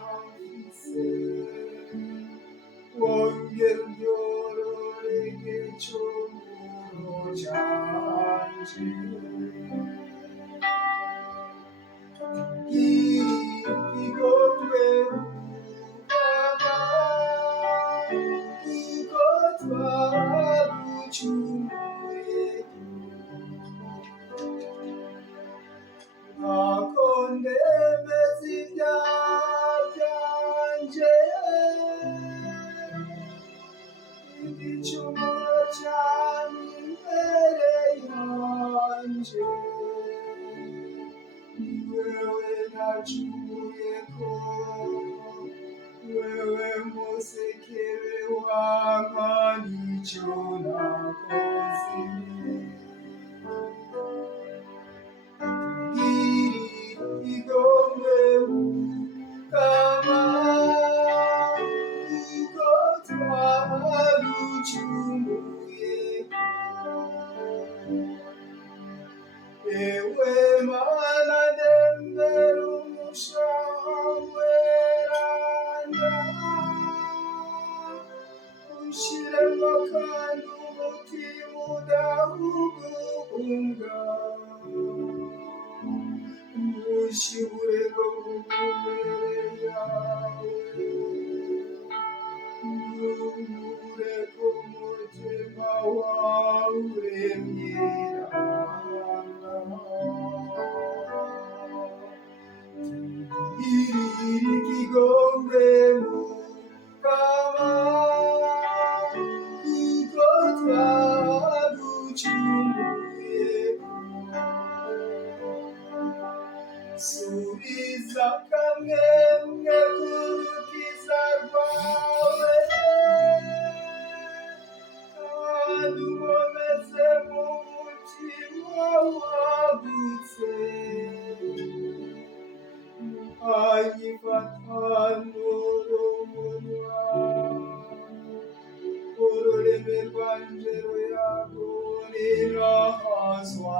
hafise wongera unyororege icumuro canje igombe ukaba kuko twagucumuye akondemeza ibyaha byanje igicumuro cyane imbere yanje ni wewe nacumuyeko wewe musekere wanka nicyo nakoze igombe ukaba kuko twagucumuye ewe mana ndembera umushaha weranda ushiremo kandi umutima udahuguhunga ushibure imbere yawe urumure ku mutima wawe mwiranga tugirire ikigongwe mukama kuko twagucumuye subiza akamwemwe k'urukiza rwawe kandi uboneze mu mutima wagutse muhanyifatanuro umunwa ururimi rwanje ruyagurira hazwa